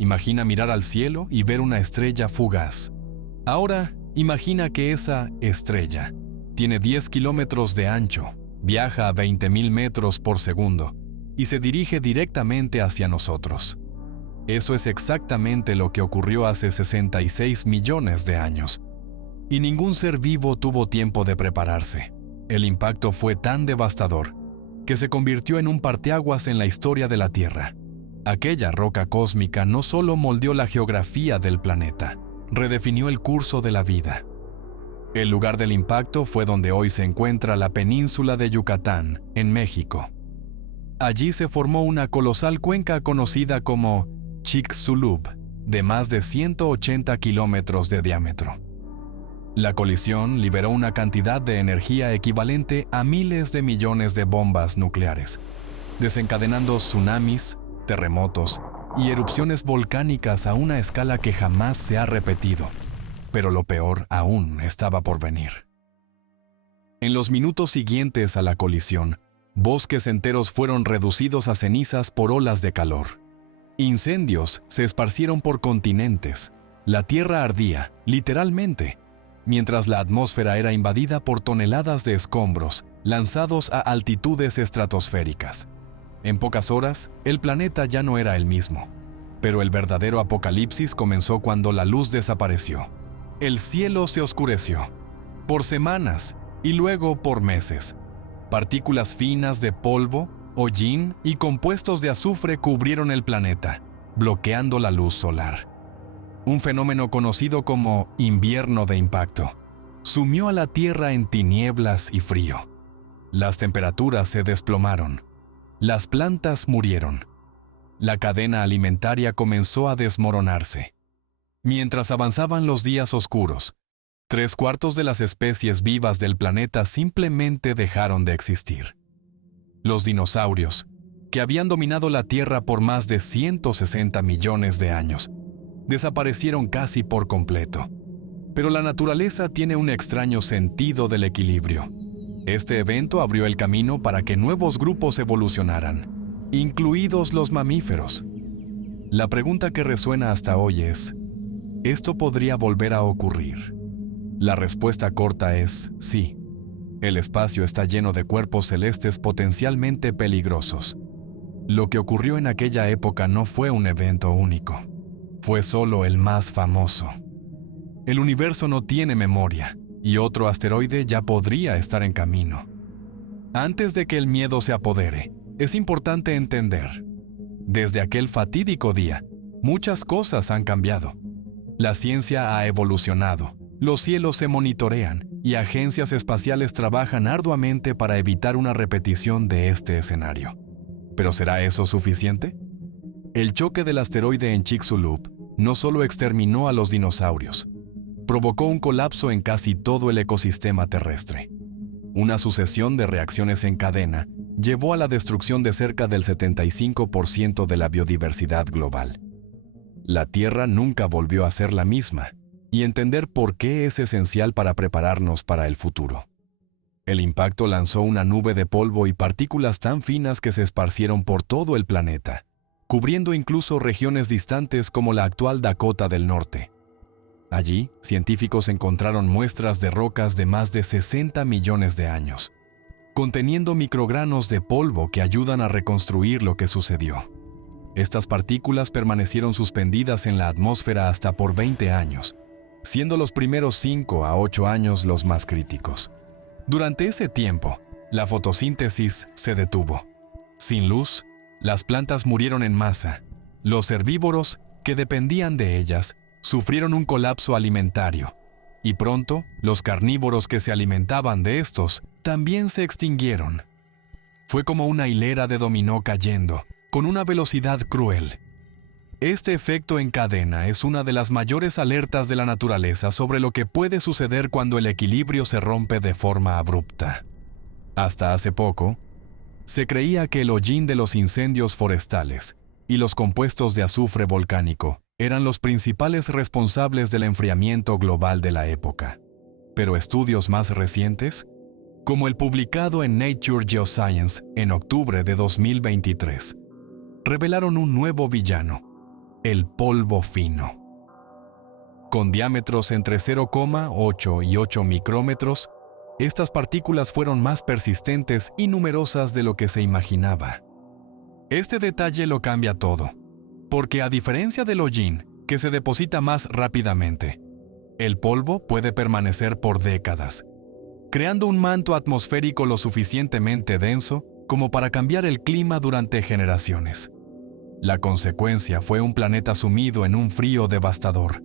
Imagina mirar al cielo y ver una estrella fugaz. Ahora, imagina que esa estrella tiene 10 kilómetros de ancho, viaja a 20.000 metros por segundo y se dirige directamente hacia nosotros. Eso es exactamente lo que ocurrió hace 66 millones de años. Y ningún ser vivo tuvo tiempo de prepararse. El impacto fue tan devastador que se convirtió en un parteaguas en la historia de la Tierra. Aquella roca cósmica no solo moldeó la geografía del planeta, redefinió el curso de la vida. El lugar del impacto fue donde hoy se encuentra la península de Yucatán, en México. Allí se formó una colosal cuenca conocida como Chicxulub, de más de 180 kilómetros de diámetro. La colisión liberó una cantidad de energía equivalente a miles de millones de bombas nucleares, desencadenando tsunamis, terremotos y erupciones volcánicas a una escala que jamás se ha repetido. Pero lo peor aún estaba por venir. En los minutos siguientes a la colisión, bosques enteros fueron reducidos a cenizas por olas de calor. Incendios se esparcieron por continentes. La Tierra ardía, literalmente, mientras la atmósfera era invadida por toneladas de escombros lanzados a altitudes estratosféricas. En pocas horas, el planeta ya no era el mismo. Pero el verdadero apocalipsis comenzó cuando la luz desapareció. El cielo se oscureció, por semanas y luego por meses. Partículas finas de polvo, hollín y compuestos de azufre cubrieron el planeta, bloqueando la luz solar. Un fenómeno conocido como invierno de impacto sumió a la Tierra en tinieblas y frío. Las temperaturas se desplomaron. Las plantas murieron. La cadena alimentaria comenzó a desmoronarse. Mientras avanzaban los días oscuros, 3/4 de las especies vivas del planeta simplemente dejaron de existir. Los dinosaurios, que habían dominado la Tierra por más de 160 millones de años, desaparecieron casi por completo. Pero la naturaleza tiene un extraño sentido del equilibrio. Este evento abrió el camino para que nuevos grupos evolucionaran, incluidos los mamíferos. La pregunta que resuena hasta hoy es: ¿esto podría volver a ocurrir? La respuesta corta es sí. El espacio está lleno de cuerpos celestes potencialmente peligrosos. Lo que ocurrió en aquella época no fue un evento único. Fue solo el más famoso. El universo no tiene memoria, y otro asteroide ya podría estar en camino. Antes de que el miedo se apodere, es importante entender: desde aquel fatídico día, muchas cosas han cambiado. La ciencia ha evolucionado, los cielos se monitorean y agencias espaciales trabajan arduamente para evitar una repetición de este escenario. ¿Pero será eso suficiente? El choque del asteroide en Chicxulub no solo exterminó a los dinosaurios, provocó un colapso en casi todo el ecosistema terrestre. Una sucesión de reacciones en cadena llevó a la destrucción de cerca del 75% de la biodiversidad global. La Tierra nunca volvió a ser la misma, y entender por qué es esencial para prepararnos para el futuro. El impacto lanzó una nube de polvo y partículas tan finas que se esparcieron por todo el planeta, cubriendo incluso regiones distantes como la actual Dakota del Norte. Allí, científicos encontraron muestras de rocas de más de 60 millones de años, conteniendo microgranos de polvo que ayudan a reconstruir lo que sucedió. Estas partículas permanecieron suspendidas en la atmósfera hasta por 20 años, siendo los primeros 5 a 8 años los más críticos. Durante ese tiempo, la fotosíntesis se detuvo. Sin luz, las plantas murieron en masa. Los herbívoros, que dependían de ellas, sufrieron un colapso alimentario. Y pronto, los carnívoros que se alimentaban de estos también se extinguieron. Fue como una hilera de dominó cayendo, con una velocidad cruel. Este efecto en cadena es una de las mayores alertas de la naturaleza sobre lo que puede suceder cuando el equilibrio se rompe de forma abrupta. Hasta hace poco, se creía que el hollín de los incendios forestales y los compuestos de azufre volcánico eran los principales responsables del enfriamiento global de la época. Pero estudios más recientes, como el publicado en Nature Geoscience en octubre de 2023, revelaron un nuevo villano: el polvo fino. Con diámetros entre 0,8 y 8 micrómetros, estas partículas fueron más persistentes y numerosas de lo que se imaginaba. Este detalle lo cambia todo, porque a diferencia del hollín, que se deposita más rápidamente, el polvo puede permanecer por décadas, creando un manto atmosférico lo suficientemente denso como para cambiar el clima durante generaciones. La consecuencia fue un planeta sumido en un frío devastador,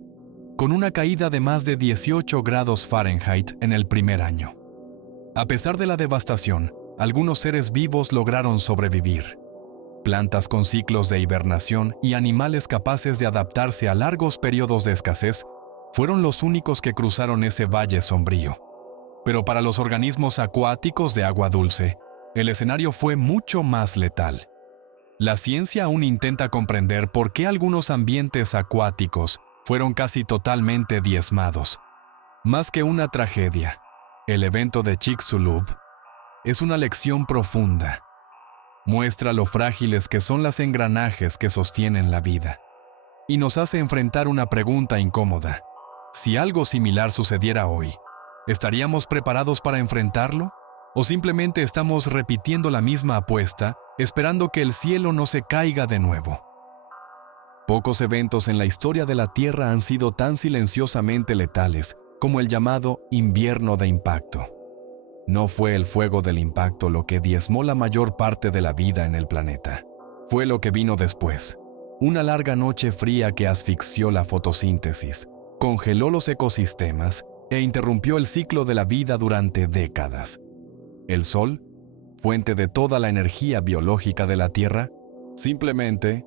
con una caída de más de 18 grados Fahrenheit en el primer año. A pesar de la devastación, algunos seres vivos lograron sobrevivir. Plantas con ciclos de hibernación y animales capaces de adaptarse a largos periodos de escasez fueron los únicos que cruzaron ese valle sombrío. Pero para los organismos acuáticos de agua dulce, el escenario fue mucho más letal. La ciencia aún intenta comprender por qué algunos ambientes acuáticos fueron casi totalmente diezmados. Más que una tragedia, el evento de Chicxulub es una lección profunda. Muestra lo frágiles que son los engranajes que sostienen la vida. Y nos hace enfrentar una pregunta incómoda. Si algo similar sucediera hoy, ¿estaríamos preparados para enfrentarlo? ¿O simplemente estamos repitiendo la misma apuesta, esperando que el cielo no se caiga de nuevo? Pocos eventos en la historia de la Tierra han sido tan silenciosamente letales como el llamado invierno de impacto. No fue el fuego del impacto lo que diezmó la mayor parte de la vida en el planeta. Fue lo que vino después. Una larga noche fría que asfixió la fotosíntesis, congeló los ecosistemas e interrumpió el ciclo de la vida durante décadas. El Sol, fuente de toda la energía biológica de la Tierra, simplemente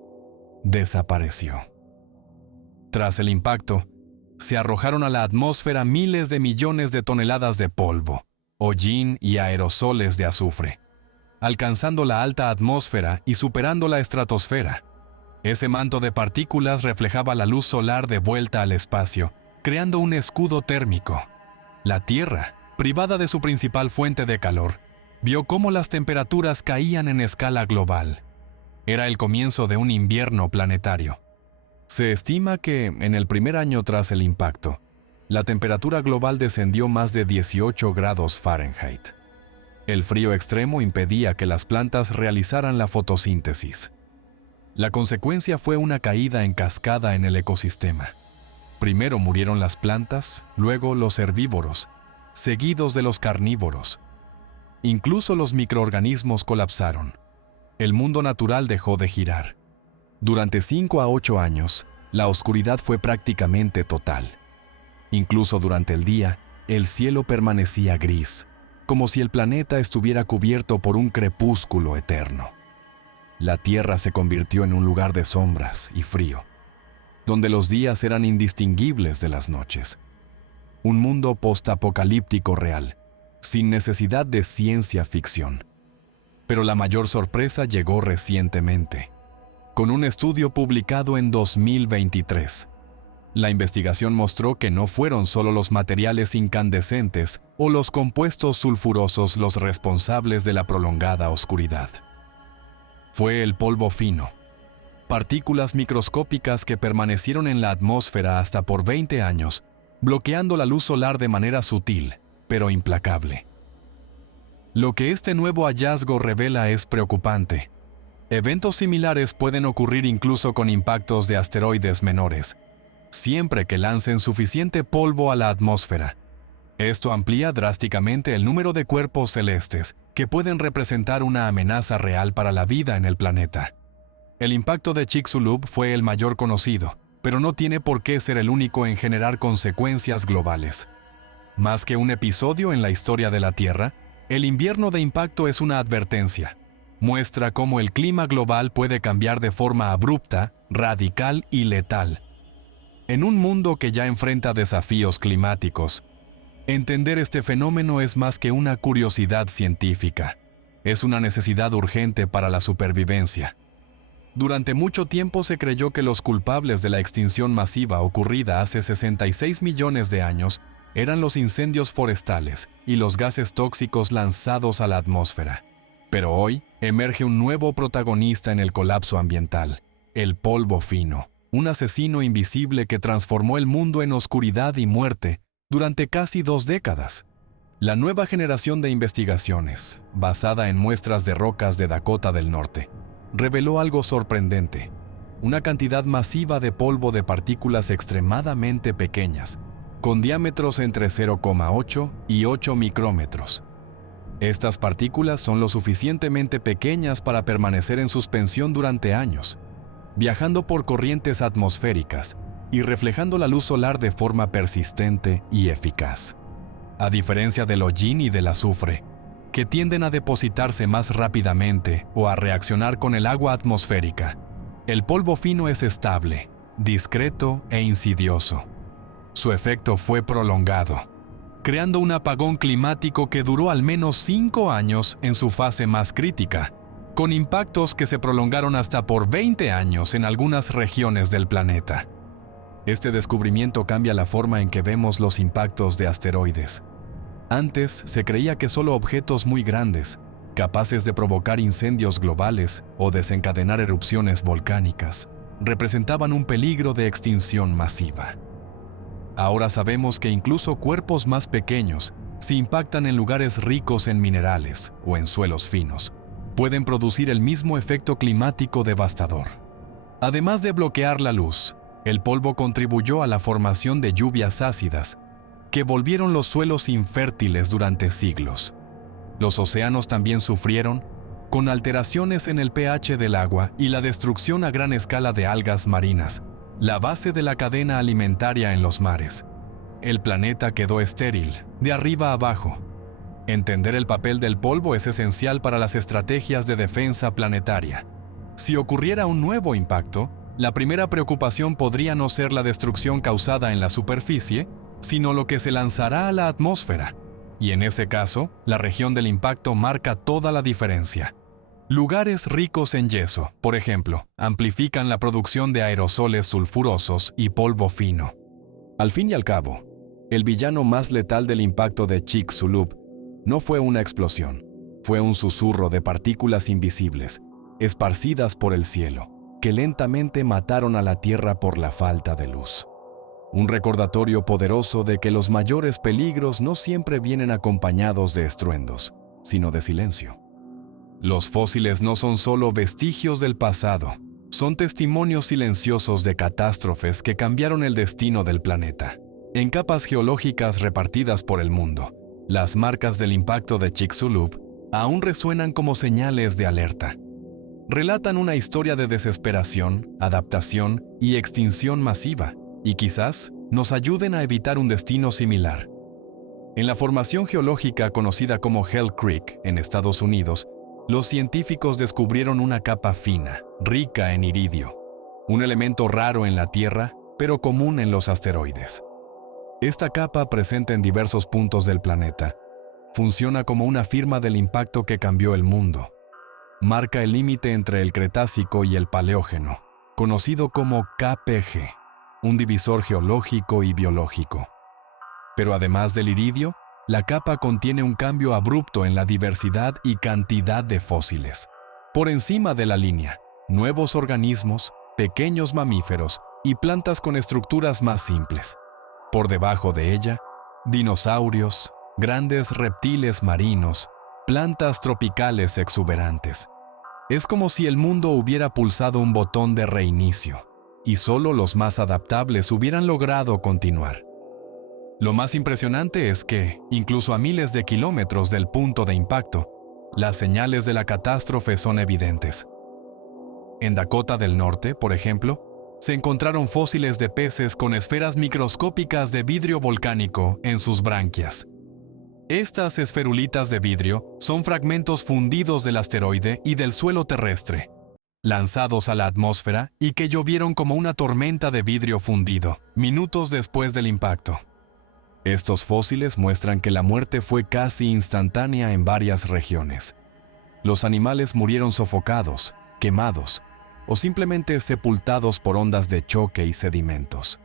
desapareció. Tras el impacto, se arrojaron a la atmósfera miles de millones de toneladas de polvo, hollín y aerosoles de azufre, alcanzando la alta atmósfera y superando la estratosfera. Ese manto de partículas reflejaba la luz solar de vuelta al espacio, creando un escudo térmico. La Tierra, privada de su principal fuente de calor, vio cómo las temperaturas caían en escala global. Era el comienzo de un invierno planetario. Se estima que, en el primer año tras el impacto, la temperatura global descendió más de 18 grados Fahrenheit. El frío extremo impedía que las plantas realizaran la fotosíntesis. La consecuencia fue una caída en cascada en el ecosistema. Primero murieron las plantas, luego los herbívoros, seguidos de los carnívoros. Incluso los microorganismos colapsaron. El mundo natural dejó de girar. Durante 5 a 8 años, la oscuridad fue prácticamente total. Incluso durante el día, el cielo permanecía gris, como si el planeta estuviera cubierto por un crepúsculo eterno. La Tierra se convirtió en un lugar de sombras y frío, donde los días eran indistinguibles de las noches. Un mundo postapocalíptico real, sin necesidad de ciencia ficción. Pero la mayor sorpresa llegó recientemente, con un estudio publicado en 2023. La investigación mostró que no fueron solo los materiales incandescentes o los compuestos sulfurosos los responsables de la prolongada oscuridad. Fue el polvo fino, partículas microscópicas que permanecieron en la atmósfera hasta por 20 años, bloqueando la luz solar de manera sutil, pero implacable. Lo que este nuevo hallazgo revela es preocupante. Eventos similares pueden ocurrir incluso con impactos de asteroides menores, siempre que lancen suficiente polvo a la atmósfera. Esto amplía drásticamente el número de cuerpos celestes que pueden representar una amenaza real para la vida en el planeta. El impacto de Chicxulub fue el mayor conocido, pero no tiene por qué ser el único en generar consecuencias globales. Más que un episodio en la historia de la Tierra, el invierno de impacto es una advertencia. Muestra cómo el clima global puede cambiar de forma abrupta, radical y letal. En un mundo que ya enfrenta desafíos climáticos, entender este fenómeno es más que una curiosidad científica. Es una necesidad urgente para la supervivencia. Durante mucho tiempo se creyó que los culpables de la extinción masiva ocurrida hace 66 millones de años eran los incendios forestales y los gases tóxicos lanzados a la atmósfera. Pero hoy emerge un nuevo protagonista en el colapso ambiental, el polvo fino, un asesino invisible que transformó el mundo en oscuridad y muerte durante casi 2 décadas. La nueva generación de investigaciones, basada en muestras de rocas de Dakota del Norte, reveló algo sorprendente: una cantidad masiva de polvo de partículas extremadamente pequeñas, con diámetros entre 0,8 y 8 micrómetros. Estas partículas son lo suficientemente pequeñas para permanecer en suspensión durante años, viajando por corrientes atmosféricas y reflejando la luz solar de forma persistente y eficaz. A diferencia del hollín y del azufre, que tienden a depositarse más rápidamente o a reaccionar con el agua atmosférica, el polvo fino es estable, discreto e insidioso. Su efecto fue prolongado, creando un apagón climático que duró al menos 5 años en su fase más crítica, con impactos que se prolongaron hasta por 20 años en algunas regiones del planeta. Este descubrimiento cambia la forma en que vemos los impactos de asteroides. Antes se creía que solo objetos muy grandes, capaces de provocar incendios globales o desencadenar erupciones volcánicas, representaban un peligro de extinción masiva. Ahora sabemos que incluso cuerpos más pequeños, si impactan en lugares ricos en minerales o en suelos finos, pueden producir el mismo efecto climático devastador. Además de bloquear la luz, el polvo contribuyó a la formación de lluvias ácidas, que volvieron los suelos infértiles durante siglos. Los océanos también sufrieron, con alteraciones en el pH del agua y la destrucción a gran escala de algas marinas, la base de la cadena alimentaria en los mares. El planeta quedó estéril, de arriba a abajo. Entender el papel del polvo es esencial para las estrategias de defensa planetaria. Si ocurriera un nuevo impacto, la primera preocupación podría no ser la destrucción causada en la superficie, sino lo que se lanzará a la atmósfera. Y en ese caso, la región del impacto marca toda la diferencia. Lugares ricos en yeso, por ejemplo, amplifican la producción de aerosoles sulfurosos y polvo fino. Al fin y al cabo, el villano más letal del impacto de Chicxulub no fue una explosión, fue un susurro de partículas invisibles, esparcidas por el cielo, que lentamente mataron a la Tierra por la falta de luz. Un recordatorio poderoso de que los mayores peligros no siempre vienen acompañados de estruendos, sino de silencio. Los fósiles no son solo vestigios del pasado, son testimonios silenciosos de catástrofes que cambiaron el destino del planeta. En capas geológicas repartidas por el mundo, las marcas del impacto de Chicxulub aún resuenan como señales de alerta. Relatan una historia de desesperación, adaptación y extinción masiva, y quizás nos ayuden a evitar un destino similar. En la formación geológica conocida como Hell Creek, en Estados Unidos, los científicos descubrieron una capa fina, rica en iridio, un elemento raro en la Tierra, pero común en los asteroides. Esta capa, presente en diversos puntos del planeta, funciona como una firma del impacto que cambió el mundo. Marca el límite entre el Cretácico y el Paleógeno, conocido como KPG, un divisor geológico y biológico. Pero además del iridio, la capa contiene un cambio abrupto en la diversidad y cantidad de fósiles. Por encima de la línea, nuevos organismos, pequeños mamíferos y plantas con estructuras más simples. Por debajo de ella, dinosaurios, grandes reptiles marinos, plantas tropicales exuberantes. Es como si el mundo hubiera pulsado un botón de reinicio, y solo los más adaptables hubieran logrado continuar. Lo más impresionante es que, incluso a miles de kilómetros del punto de impacto, las señales de la catástrofe son evidentes. En Dakota del Norte, por ejemplo, se encontraron fósiles de peces con esferas microscópicas de vidrio volcánico en sus branquias. Estas esferulitas de vidrio son fragmentos fundidos del asteroide y del suelo terrestre, lanzados a la atmósfera y que llovieron como una tormenta de vidrio fundido, minutos después del impacto. Estos fósiles muestran que la muerte fue casi instantánea en varias regiones. Los animales murieron sofocados, quemados o simplemente sepultados por ondas de choque y sedimentos.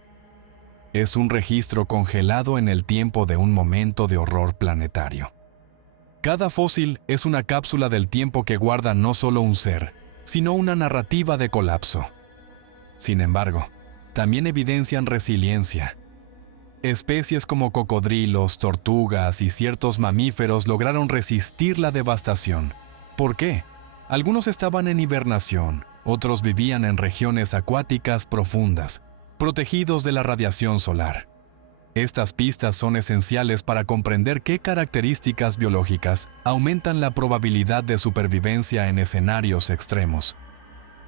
Es un registro congelado en el tiempo de un momento de horror planetario. Cada fósil es una cápsula del tiempo que guarda no solo un ser, sino una narrativa de colapso. Sin embargo, también evidencian resiliencia. Especies como cocodrilos, tortugas y ciertos mamíferos lograron resistir la devastación. ¿Por qué? Algunos estaban en hibernación, otros vivían en regiones acuáticas profundas, protegidos de la radiación solar. Estas pistas son esenciales para comprender qué características biológicas aumentan la probabilidad de supervivencia en escenarios extremos.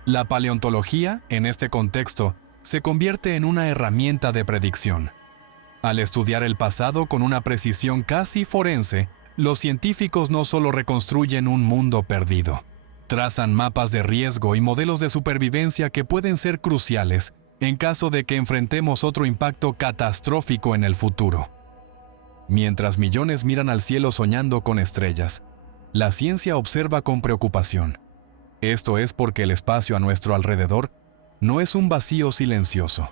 La paleontología, en este contexto, se convierte en una herramienta de predicción. Al estudiar el pasado con una precisión casi forense, los científicos no solo reconstruyen un mundo perdido, trazan mapas de riesgo y modelos de supervivencia que pueden ser cruciales en caso de que enfrentemos otro impacto catastrófico en el futuro. Mientras millones miran al cielo soñando con estrellas, la ciencia observa con preocupación. Esto es porque el espacio a nuestro alrededor no es un vacío silencioso.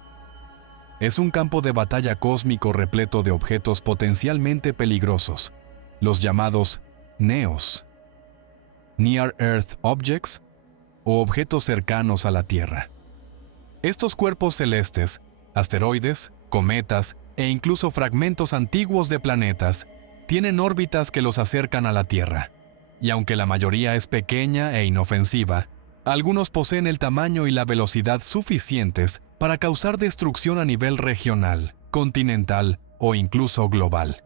Es un campo de batalla cósmico repleto de objetos potencialmente peligrosos, los llamados NEOs, Near Earth Objects, o objetos cercanos a la Tierra. Estos cuerpos celestes, asteroides, cometas e incluso fragmentos antiguos de planetas, tienen órbitas que los acercan a la Tierra, y aunque la mayoría es pequeña e inofensiva, algunos poseen el tamaño y la velocidad suficientes para causar destrucción a nivel regional, continental o incluso global.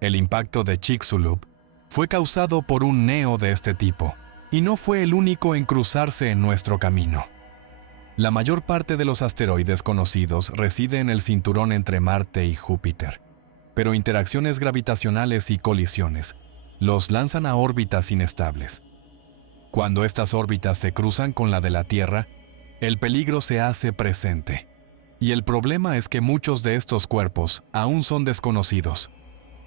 El impacto de Chicxulub fue causado por un NEO de este tipo, y no fue el único en cruzarse en nuestro camino. La mayor parte de los asteroides conocidos reside en el cinturón entre Marte y Júpiter, pero interacciones gravitacionales y colisiones los lanzan a órbitas inestables. Cuando estas órbitas se cruzan con la de la Tierra, el peligro se hace presente. Y el problema es que muchos de estos cuerpos aún son desconocidos.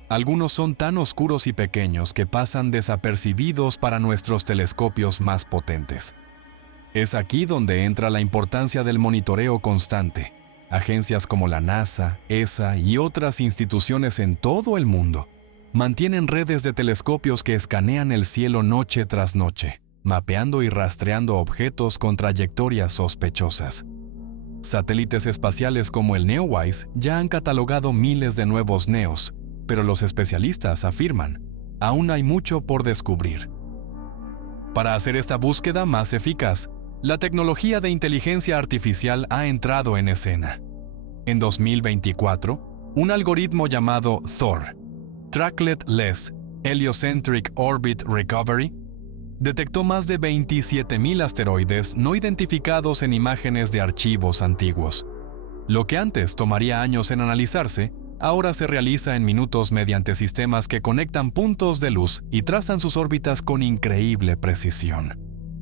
Algunos son tan oscuros y pequeños que pasan desapercibidos para nuestros telescopios más potentes. Es aquí donde entra la importancia del monitoreo constante. Agencias como la NASA, ESA y otras instituciones en todo el mundo mantienen redes de telescopios que escanean el cielo noche tras noche, mapeando y rastreando objetos con trayectorias sospechosas. Satélites espaciales como el NEOWISE ya han catalogado miles de nuevos NEOs, pero los especialistas afirman, aún hay mucho por descubrir. Para hacer esta búsqueda más eficaz, la tecnología de inteligencia artificial ha entrado en escena. En 2024, un algoritmo llamado THOR, Tracklet-Less Heliocentric Orbit Recovery, detectó más de 27,000 asteroides no identificados en imágenes de archivos antiguos. Lo que antes tomaría años en analizarse, ahora se realiza en minutos mediante sistemas que conectan puntos de luz y trazan sus órbitas con increíble precisión.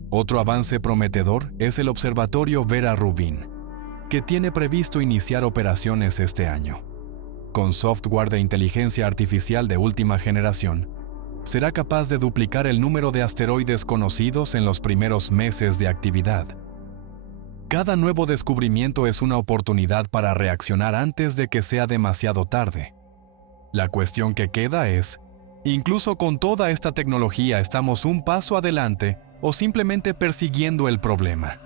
Otro avance prometedor es el Observatorio Vera Rubin, que tiene previsto iniciar operaciones este año. Con software de inteligencia artificial de última generación, será capaz de duplicar el número de asteroides conocidos en los primeros meses de actividad. Cada nuevo descubrimiento es una oportunidad para reaccionar antes de que sea demasiado tarde. La cuestión que queda es, ¿incluso con toda esta tecnología estamos un paso adelante o simplemente persiguiendo el problema?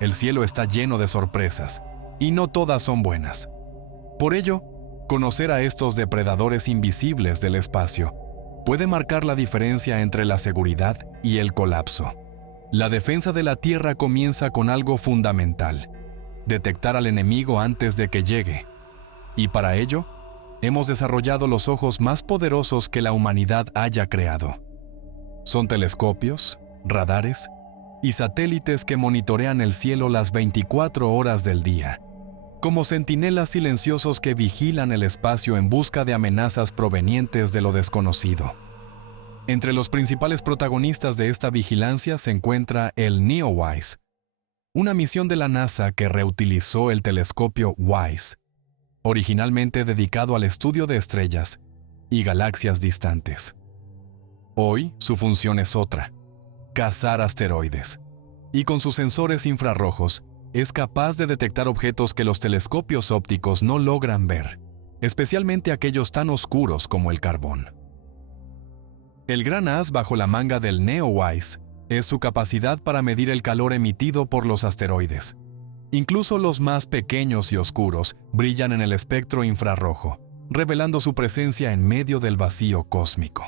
El cielo está lleno de sorpresas, y no todas son buenas. Por ello, conocer a estos depredadores invisibles del espacio puede marcar la diferencia entre la seguridad y el colapso. La defensa de la Tierra comienza con algo fundamental: detectar al enemigo antes de que llegue. Y para ello, hemos desarrollado los ojos más poderosos que la humanidad haya creado. Son telescopios, radares y satélites que monitorean el cielo las 24 horas del día, como centinelas silenciosos que vigilan el espacio en busca de amenazas provenientes de lo desconocido. Entre los principales protagonistas de esta vigilancia se encuentra el NEOWISE, una misión de la NASA que reutilizó el telescopio WISE, originalmente dedicado al estudio de estrellas y galaxias distantes. Hoy su función es otra: cazar asteroides, y con sus sensores infrarrojos es capaz de detectar objetos que los telescopios ópticos no logran ver, especialmente aquellos tan oscuros como el carbón. El gran as bajo la manga del NEOWISE es su capacidad para medir el calor emitido por los asteroides. Incluso los más pequeños y oscuros brillan en el espectro infrarrojo, revelando su presencia en medio del vacío cósmico.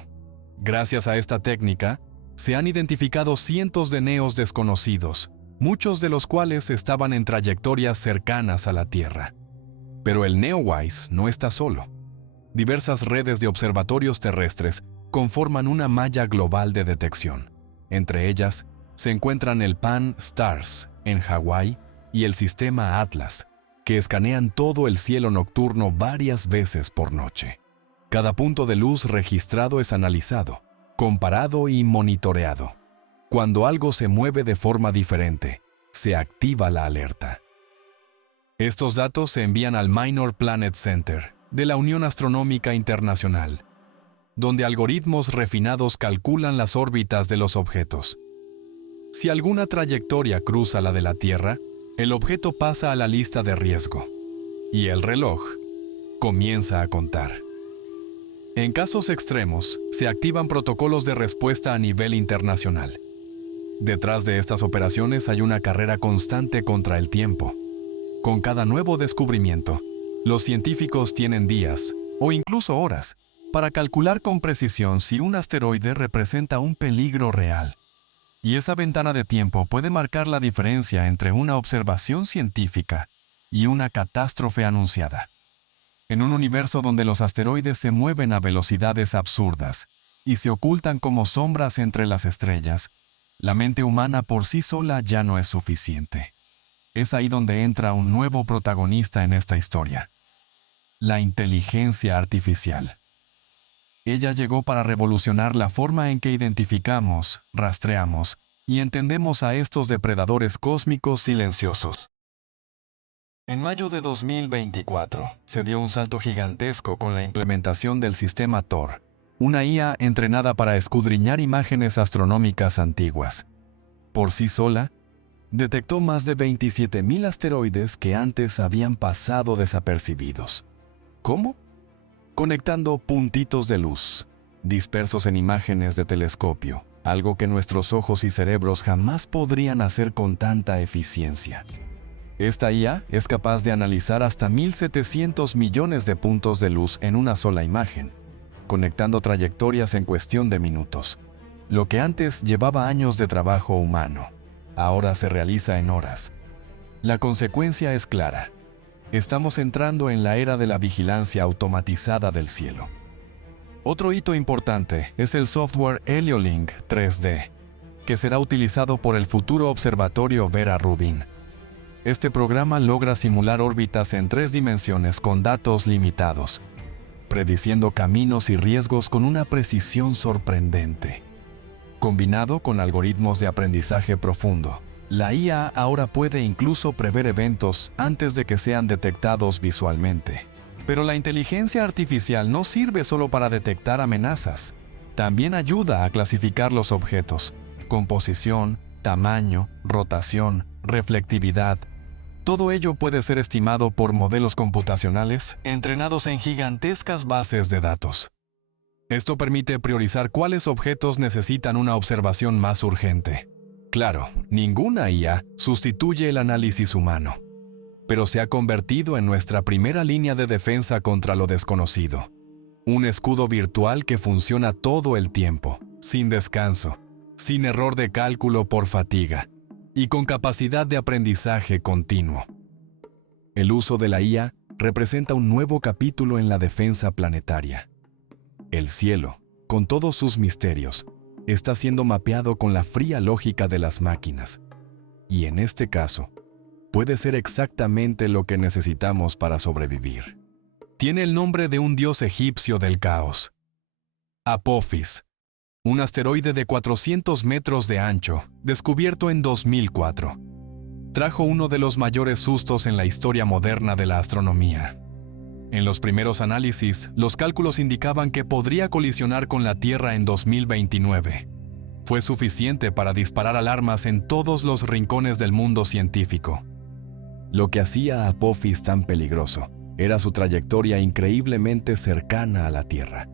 Gracias a esta técnica, se han identificado cientos de neos desconocidos, muchos de los cuales estaban en trayectorias cercanas a la Tierra. Pero el NEOWISE no está solo. Diversas redes de observatorios terrestres conforman una malla global de detección. Entre ellas, se encuentran el Pan-STARRS en Hawái y el sistema Atlas, que escanean todo el cielo nocturno varias veces por noche. Cada punto de luz registrado es analizado, comparado y monitoreado. Cuando algo se mueve de forma diferente, se activa la alerta. Estos datos se envían al Minor Planet Center de la Unión Astronómica Internacional, donde algoritmos refinados calculan las órbitas de los objetos. Si alguna trayectoria cruza la de la Tierra, el objeto pasa a la lista de riesgo y el reloj comienza a contar. En casos extremos, se activan protocolos de respuesta a nivel internacional. Detrás de estas operaciones hay una carrera constante contra el tiempo. Con cada nuevo descubrimiento, los científicos tienen días, o incluso horas, para calcular con precisión si un asteroide representa un peligro real. Y esa ventana de tiempo puede marcar la diferencia entre una observación científica y una catástrofe anunciada. En un universo donde los asteroides se mueven a velocidades absurdas y se ocultan como sombras entre las estrellas, la mente humana por sí sola ya no es suficiente. Es ahí donde entra un nuevo protagonista en esta historia: la inteligencia artificial. Ella llegó para revolucionar la forma en que identificamos, rastreamos y entendemos a estos depredadores cósmicos silenciosos. En mayo de 2024, se dio un salto gigantesco con la implementación del sistema THOR, una IA entrenada para escudriñar imágenes astronómicas antiguas. Por sí sola, detectó más de 27.000 asteroides que antes habían pasado desapercibidos. ¿Cómo? Conectando puntitos de luz, dispersos en imágenes de telescopio, algo que nuestros ojos y cerebros jamás podrían hacer con tanta eficiencia. Esta IA es capaz de analizar hasta 1.700 millones de puntos de luz en una sola imagen, conectando trayectorias en cuestión de minutos. Lo que antes llevaba años de trabajo humano, ahora se realiza en horas. La consecuencia es clara. Estamos entrando en la era de la vigilancia automatizada del cielo. Otro hito importante es el software Heliolink 3D, que será utilizado por el futuro observatorio Vera Rubin. Este programa logra simular órbitas en 3 dimensiones con datos limitados, prediciendo caminos y riesgos con una precisión sorprendente. Combinado con algoritmos de aprendizaje profundo, la IA ahora puede incluso prever eventos antes de que sean detectados visualmente. Pero la inteligencia artificial no sirve solo para detectar amenazas, también ayuda a clasificar los objetos, composición, tamaño, rotación, reflectividad. Todo ello puede ser estimado por modelos computacionales entrenados en gigantescas bases de datos. Esto permite priorizar cuáles objetos necesitan una observación más urgente. Claro, ninguna IA sustituye el análisis humano, pero se ha convertido en nuestra primera línea de defensa contra lo desconocido. Un escudo virtual que funciona todo el tiempo, sin descanso, sin error de cálculo por fatiga, y con capacidad de aprendizaje continuo. El uso de la IA representa un nuevo capítulo en la defensa planetaria. El cielo, con todos sus misterios, está siendo mapeado con la fría lógica de las máquinas. Y en este caso, puede ser exactamente lo que necesitamos para sobrevivir. Tiene el nombre de un dios egipcio del caos: Apophis, un asteroide de 400 metros de ancho, descubierto en 2004. Trajo uno de los mayores sustos en la historia moderna de la astronomía. En los primeros análisis, los cálculos indicaban que podría colisionar con la Tierra en 2029. Fue suficiente para disparar alarmas en todos los rincones del mundo científico. Lo que hacía a Apophis tan peligroso era su trayectoria increíblemente cercana a la Tierra.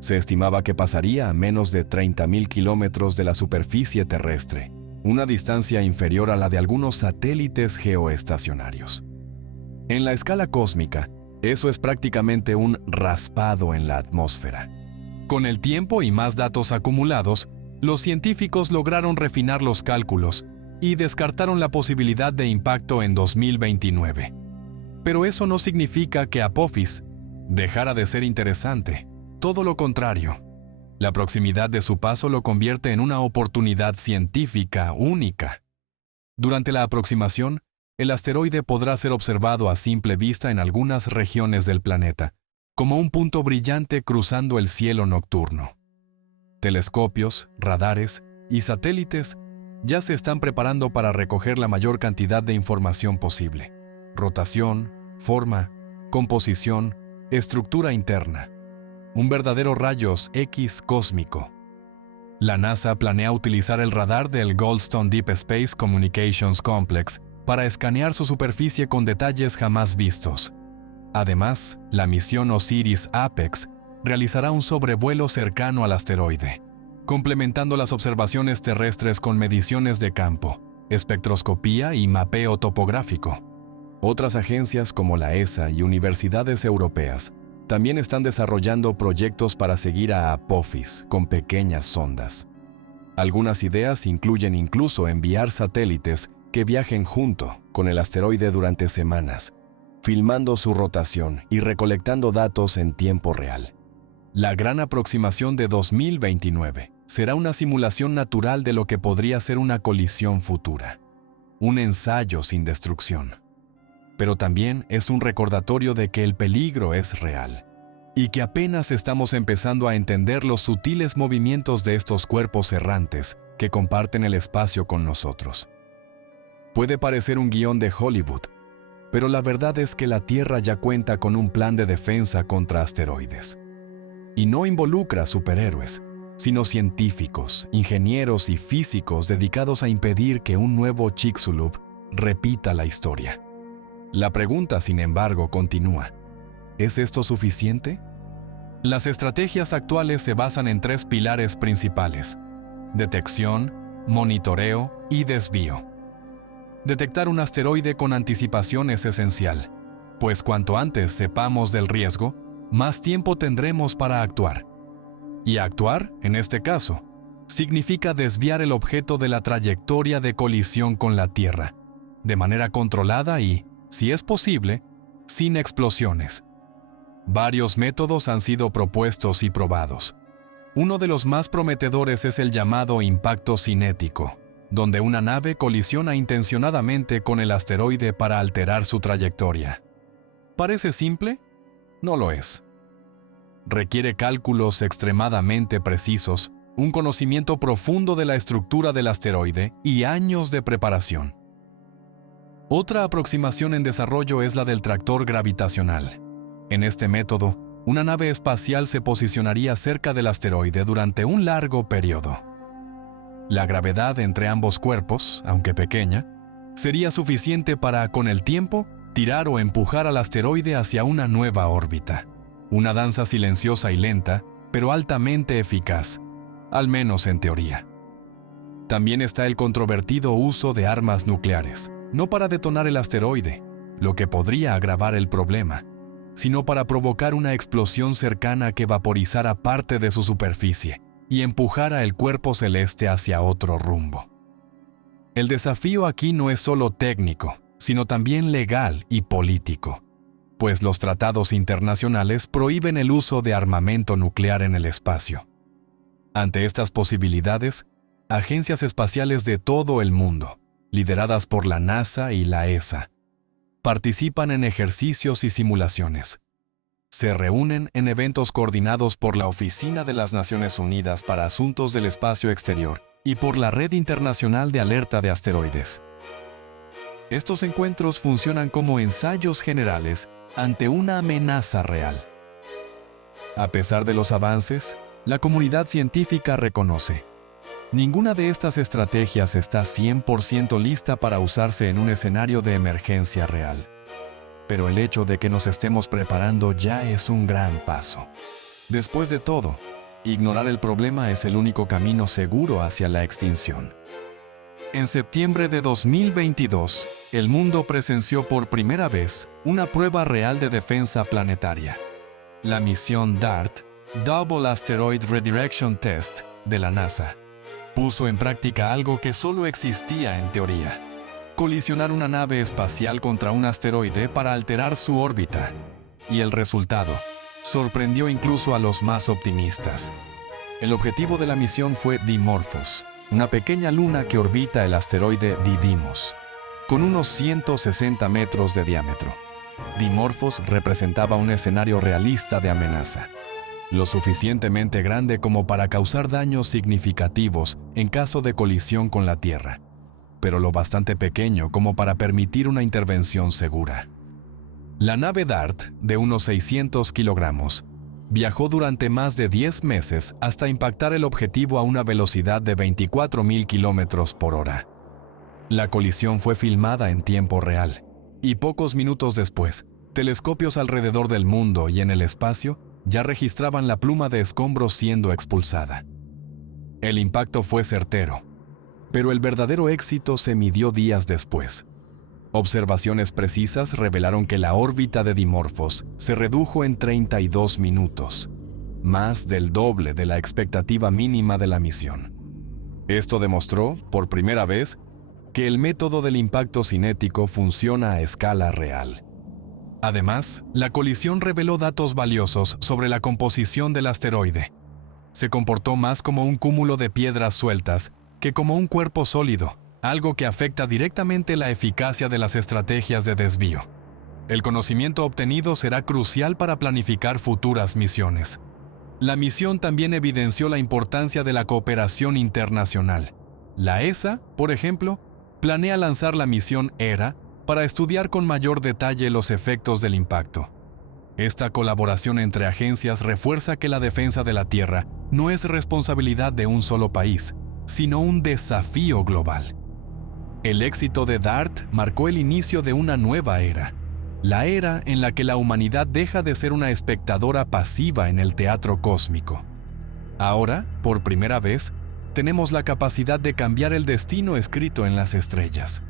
Se estimaba que pasaría a menos de 30.000 kilómetros de la superficie terrestre, una distancia inferior a la de algunos satélites geoestacionarios. En la escala cósmica, eso es prácticamente un raspado en la atmósfera. Con el tiempo y más datos acumulados, los científicos lograron refinar los cálculos y descartaron la posibilidad de impacto en 2029. Pero eso no significa que Apophis dejara de ser interesante. Todo lo contrario. La proximidad de su paso lo convierte en una oportunidad científica única. Durante la aproximación, el asteroide podrá ser observado a simple vista en algunas regiones del planeta, como un punto brillante cruzando el cielo nocturno. Telescopios, radares y satélites ya se están preparando para recoger la mayor cantidad de información posible: rotación, forma, composición, estructura interna. Un verdadero rayos X cósmico. La NASA planea utilizar el radar del Goldstone Deep Space Communications Complex para escanear su superficie con detalles jamás vistos. Además, la misión OSIRIS-APEX realizará un sobrevuelo cercano al asteroide, complementando las observaciones terrestres con mediciones de campo, espectroscopía y mapeo topográfico. Otras agencias como la ESA y universidades europeas también están desarrollando proyectos para seguir a Apophis con pequeñas sondas. Algunas ideas incluyen incluso enviar satélites que viajen junto con el asteroide durante semanas, filmando su rotación y recolectando datos en tiempo real. La gran aproximación de 2029 será una simulación natural de lo que podría ser una colisión futura, un ensayo sin destrucción. Pero también es un recordatorio de que el peligro es real y que apenas estamos empezando a entender los sutiles movimientos de estos cuerpos errantes que comparten el espacio con nosotros. Puede parecer un guión de Hollywood, pero la verdad es que la Tierra ya cuenta con un plan de defensa contra asteroides. Y no involucra superhéroes, sino científicos, ingenieros y físicos dedicados a impedir que un nuevo Chicxulub repita la historia. La pregunta, sin embargo, continúa. ¿Es esto suficiente? Las estrategias actuales se basan en 3 pilares principales: detección, monitoreo y desvío. Detectar un asteroide con anticipación es esencial, pues cuanto antes sepamos del riesgo, más tiempo tendremos para actuar. Y actuar, en este caso, significa desviar el objeto de la trayectoria de colisión con la Tierra, de manera controlada y, si es posible, sin explosiones. Varios métodos han sido propuestos y probados. Uno de los más prometedores es el llamado impacto cinético, donde una nave colisiona intencionadamente con el asteroide para alterar su trayectoria. ¿Parece simple? No lo es. Requiere cálculos extremadamente precisos, un conocimiento profundo de la estructura del asteroide y años de preparación. Otra aproximación en desarrollo es la del tractor gravitacional. En este método, una nave espacial se posicionaría cerca del asteroide durante un largo periodo. La gravedad entre ambos cuerpos, aunque pequeña, sería suficiente para, con el tiempo, tirar o empujar al asteroide hacia una nueva órbita. Una danza silenciosa y lenta, pero altamente eficaz, al menos en teoría. También está el controvertido uso de armas nucleares, no para detonar el asteroide, lo que podría agravar el problema, sino para provocar una explosión cercana que vaporizara parte de su superficie y empujara el cuerpo celeste hacia otro rumbo. El desafío aquí no es solo técnico, sino también legal y político, pues los tratados internacionales prohíben el uso de armamento nuclear en el espacio. Ante estas posibilidades, agencias espaciales de todo el mundo, lideradas por la NASA y la ESA, participan en ejercicios y simulaciones. Se reúnen en eventos coordinados por la Oficina de las Naciones Unidas para Asuntos del Espacio Exterior y por la Red Internacional de Alerta de Asteroides. Estos encuentros funcionan como ensayos generales ante una amenaza real. A pesar de los avances, la comunidad científica reconoce: ninguna de estas estrategias está 100% lista para usarse en un escenario de emergencia real. Pero el hecho de que nos estemos preparando ya es un gran paso. Después de todo, ignorar el problema es el único camino seguro hacia la extinción. En septiembre de 2022, el mundo presenció por primera vez una prueba real de defensa planetaria. La misión DART, Double Asteroid Redirection Test, de la NASA, puso en práctica algo que solo existía en teoría: colisionar una nave espacial contra un asteroide para alterar su órbita. Y el resultado sorprendió incluso a los más optimistas. El objetivo de la misión fue Dimorphos, una pequeña luna que orbita el asteroide Didymos, con unos 160 metros de diámetro. Dimorphos representaba un escenario realista de amenaza, lo suficientemente grande como para causar daños significativos en caso de colisión con la Tierra, pero lo bastante pequeño como para permitir una intervención segura. La nave DART, de unos 600 kilogramos, viajó durante más de 10 meses hasta impactar el objetivo a una velocidad de 24.000 kilómetros por hora. La colisión fue filmada en tiempo real, y pocos minutos después, telescopios alrededor del mundo y en el espacio ya registraban la pluma de escombros siendo expulsada. El impacto fue certero, pero el verdadero éxito se midió días después. Observaciones precisas revelaron que la órbita de Dimorphos se redujo en 32 minutos, más del doble de la expectativa mínima de la misión. Esto demostró, por primera vez, que el método del impacto cinético funciona a escala real. Además, la colisión reveló datos valiosos sobre la composición del asteroide. Se comportó más como un cúmulo de piedras sueltas que como un cuerpo sólido, algo que afecta directamente la eficacia de las estrategias de desvío. El conocimiento obtenido será crucial para planificar futuras misiones. La misión también evidenció la importancia de la cooperación internacional. La ESA, por ejemplo, planea lanzar la misión HERA para estudiar con mayor detalle los efectos del impacto. Esta colaboración entre agencias refuerza que la defensa de la Tierra no es responsabilidad de un solo país, sino un desafío global. El éxito de DART marcó el inicio de una nueva era, la era en la que la humanidad deja de ser una espectadora pasiva en el teatro cósmico. Ahora, por primera vez, tenemos la capacidad de cambiar el destino escrito en las estrellas.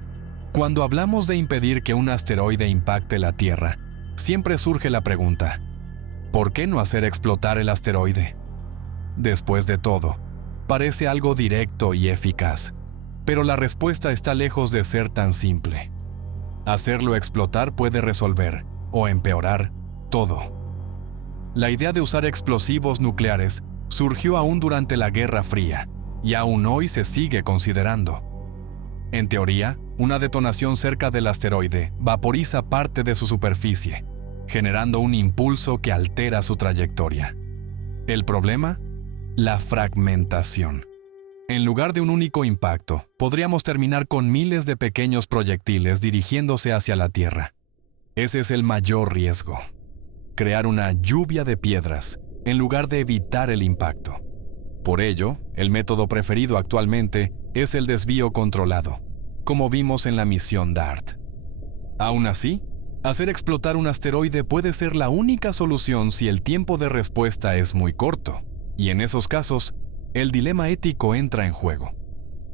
Cuando hablamos de impedir que un asteroide impacte la Tierra, siempre surge la pregunta: ¿por qué no hacer explotar el asteroide? Después de todo, parece algo directo y eficaz, pero la respuesta está lejos de ser tan simple. Hacerlo explotar puede resolver, o empeorar, todo. La idea de usar explosivos nucleares surgió aún durante la Guerra Fría, y aún hoy se sigue considerando. En teoría, una detonación cerca del asteroide vaporiza parte de su superficie, generando un impulso que altera su trayectoria. ¿El problema? La fragmentación. En lugar de un único impacto, podríamos terminar con miles de pequeños proyectiles dirigiéndose hacia la Tierra. Ese es el mayor riesgo: crear una lluvia de piedras en lugar de evitar el impacto. Por ello, el método preferido actualmente es el desvío controlado, como vimos en la misión DART. Aún así, hacer explotar un asteroide puede ser la única solución si el tiempo de respuesta es muy corto, y en esos casos, el dilema ético entra en juego.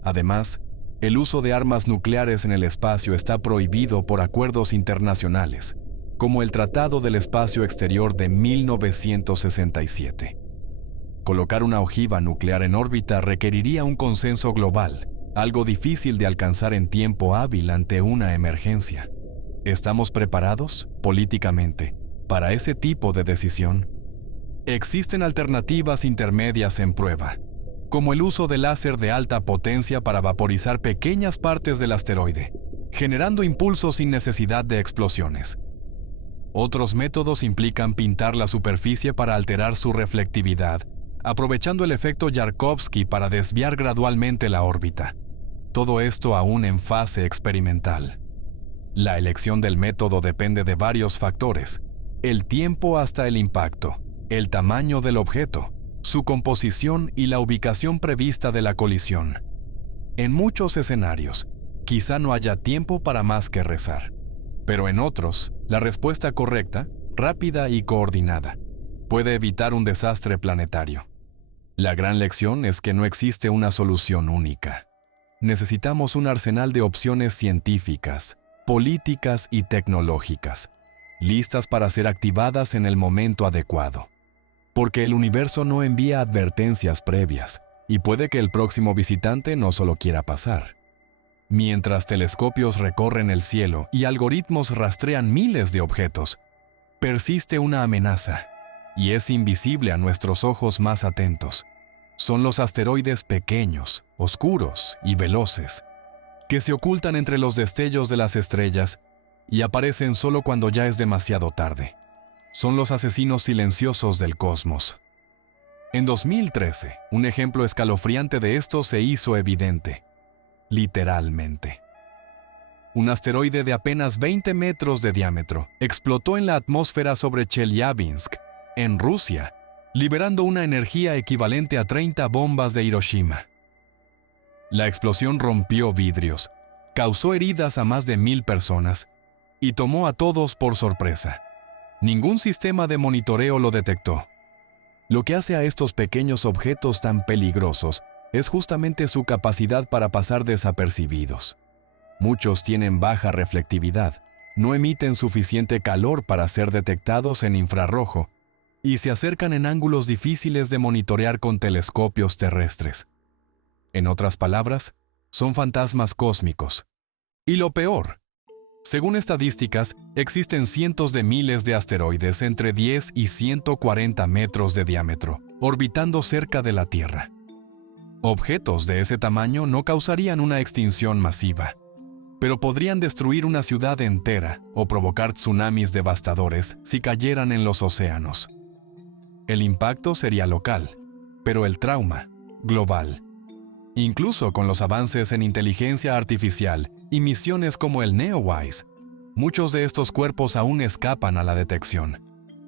Además, el uso de armas nucleares en el espacio está prohibido por acuerdos internacionales, como el Tratado del Espacio Exterior de 1967. Colocar una ojiva nuclear en órbita requeriría un consenso global, algo difícil de alcanzar en tiempo hábil ante una emergencia. ¿Estamos preparados, políticamente, para ese tipo de decisión? Existen alternativas intermedias en prueba, como el uso de láser de alta potencia para vaporizar pequeñas partes del asteroide, generando impulsos sin necesidad de explosiones. Otros métodos implican pintar la superficie para alterar su reflectividad, aprovechando el efecto Yarkovsky para desviar gradualmente la órbita. Todo esto aún en fase experimental. La elección del método depende de varios factores: el tiempo hasta el impacto, el tamaño del objeto, su composición y la ubicación prevista de la colisión. En muchos escenarios, quizá no haya tiempo para más que rezar, pero en otros, la respuesta correcta, rápida y coordinada, puede evitar un desastre planetario. La gran lección es que no existe una solución única. necesitamos un arsenal de opciones científicas, políticas y tecnológicas, listas para ser activadas en el momento adecuado. Porque el universo no envía advertencias previas, y puede que el próximo visitante no solo quiera pasar. Mientras telescopios recorren el cielo y algoritmos rastrean miles de objetos, persiste una amenaza, y es invisible a nuestros ojos más atentos. Son los asteroides pequeños, oscuros y veloces, que se ocultan entre los destellos de las estrellas y aparecen solo cuando ya es demasiado tarde. Son los asesinos silenciosos del cosmos. En 2013, un ejemplo escalofriante de esto se hizo evidente. Literalmente. Un asteroide de apenas 20 metros de diámetro explotó en la atmósfera sobre Chelyabinsk, en Rusia, liberando una energía equivalente a 30 bombas de Hiroshima. La explosión rompió vidrios, causó heridas a más de 1000 personas y tomó a todos por sorpresa. Ningún sistema de monitoreo lo detectó. Lo que hace a estos pequeños objetos tan peligrosos es justamente su capacidad para pasar desapercibidos. Muchos tienen baja reflectividad, no emiten suficiente calor para ser detectados en infrarrojo y se acercan en ángulos difíciles de monitorear con telescopios terrestres. En otras palabras, son fantasmas cósmicos. Y lo peor, según estadísticas, existen cientos de miles de asteroides entre 10 y 140 metros de diámetro, orbitando cerca de la Tierra. Objetos de ese tamaño no causarían una extinción masiva, pero podrían destruir una ciudad entera o provocar tsunamis devastadores si cayeran en los océanos. El impacto sería local, pero el trauma, global. Incluso con los avances en inteligencia artificial y misiones como el Neowise, muchos de estos cuerpos aún escapan a la detección.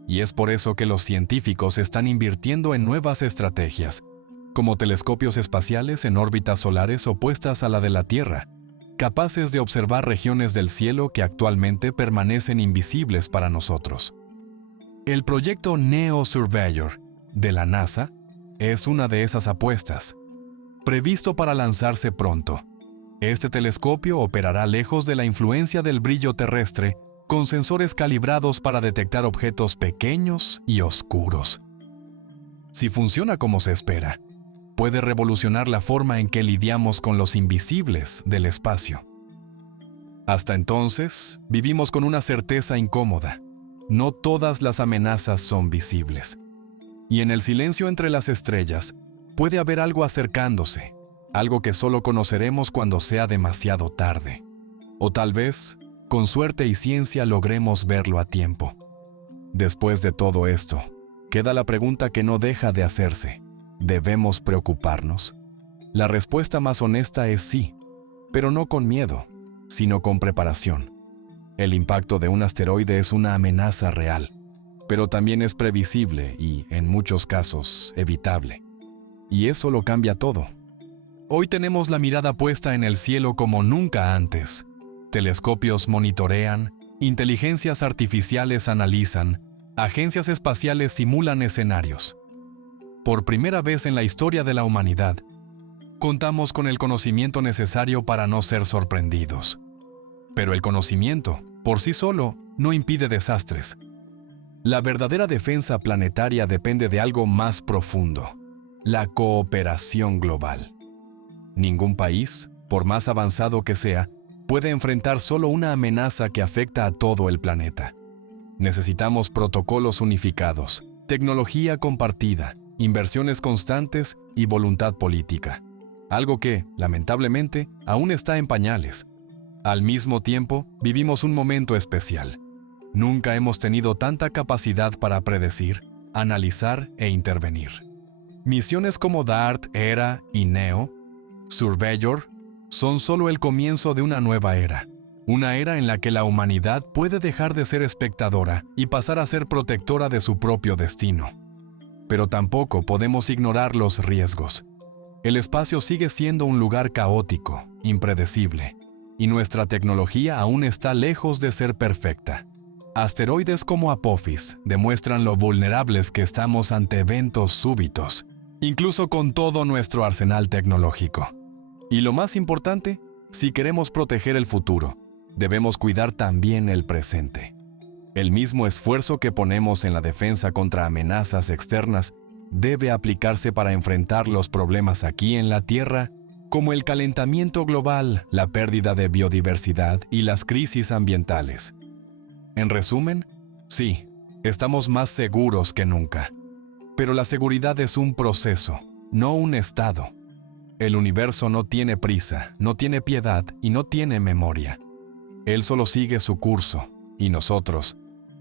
Y es por eso que los científicos están invirtiendo en nuevas estrategias, como telescopios espaciales en órbitas solares opuestas a la de la Tierra, capaces de observar regiones del cielo que actualmente permanecen invisibles para nosotros. El proyecto NEO Surveyor de la NASA es una de esas apuestas. Previsto para lanzarse pronto, este telescopio operará lejos de la influencia del brillo terrestre con sensores calibrados para detectar objetos pequeños y oscuros. Si funciona como se espera, puede revolucionar la forma en que lidiamos con los invisibles del espacio. Hasta entonces, vivimos con una certeza incómoda. No todas las amenazas son visibles. Y en el silencio entre las estrellas, puede haber algo acercándose, algo que solo conoceremos cuando sea demasiado tarde. O tal vez, con suerte y ciencia logremos verlo a tiempo. Después de todo esto, queda la pregunta que no deja de hacerse. ¿Debemos preocuparnos? La respuesta más honesta es sí, pero no con miedo, sino con preparación. El impacto de un asteroide es una amenaza real, pero también es previsible y, en muchos casos, evitable. Y eso lo cambia todo. Hoy tenemos la mirada puesta en el cielo como nunca antes. Telescopios monitorean, inteligencias artificiales analizan, agencias espaciales simulan escenarios. Por primera vez en la historia de la humanidad, contamos con el conocimiento necesario para no ser sorprendidos. Pero el conocimiento, por sí solo, no impide desastres. La verdadera defensa planetaria depende de algo más profundo: la cooperación global. Ningún país, por más avanzado que sea, puede enfrentar solo una amenaza que afecta a todo el planeta. Necesitamos protocolos unificados, tecnología compartida, inversiones constantes y voluntad política. Algo que, lamentablemente, aún está en pañales. Al mismo tiempo, vivimos un momento especial. Nunca hemos tenido tanta capacidad para predecir, analizar e intervenir. Misiones como DART, ERA y NEO, Surveyor, son solo el comienzo de una nueva era. Una era en la que la humanidad puede dejar de ser espectadora y pasar a ser protectora de su propio destino. Pero tampoco podemos ignorar los riesgos. El espacio sigue siendo un lugar caótico, impredecible, y nuestra tecnología aún está lejos de ser perfecta. Asteroides como Apophis demuestran lo vulnerables que estamos ante eventos súbitos, incluso con todo nuestro arsenal tecnológico. Y lo más importante, si queremos proteger el futuro, debemos cuidar también el presente. El mismo esfuerzo que ponemos en la defensa contra amenazas externas debe aplicarse para enfrentar los problemas aquí en la Tierra, como el calentamiento global, la pérdida de biodiversidad y las crisis ambientales. En resumen, sí, estamos más seguros que nunca. Pero la seguridad es un proceso, no un estado. El universo no tiene prisa, no tiene piedad y no tiene memoria. Él solo sigue su curso, y nosotros,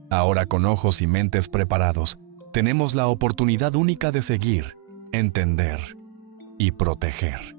ahora con ojos y mentes preparados, tenemos la oportunidad única de seguir, entender y proteger.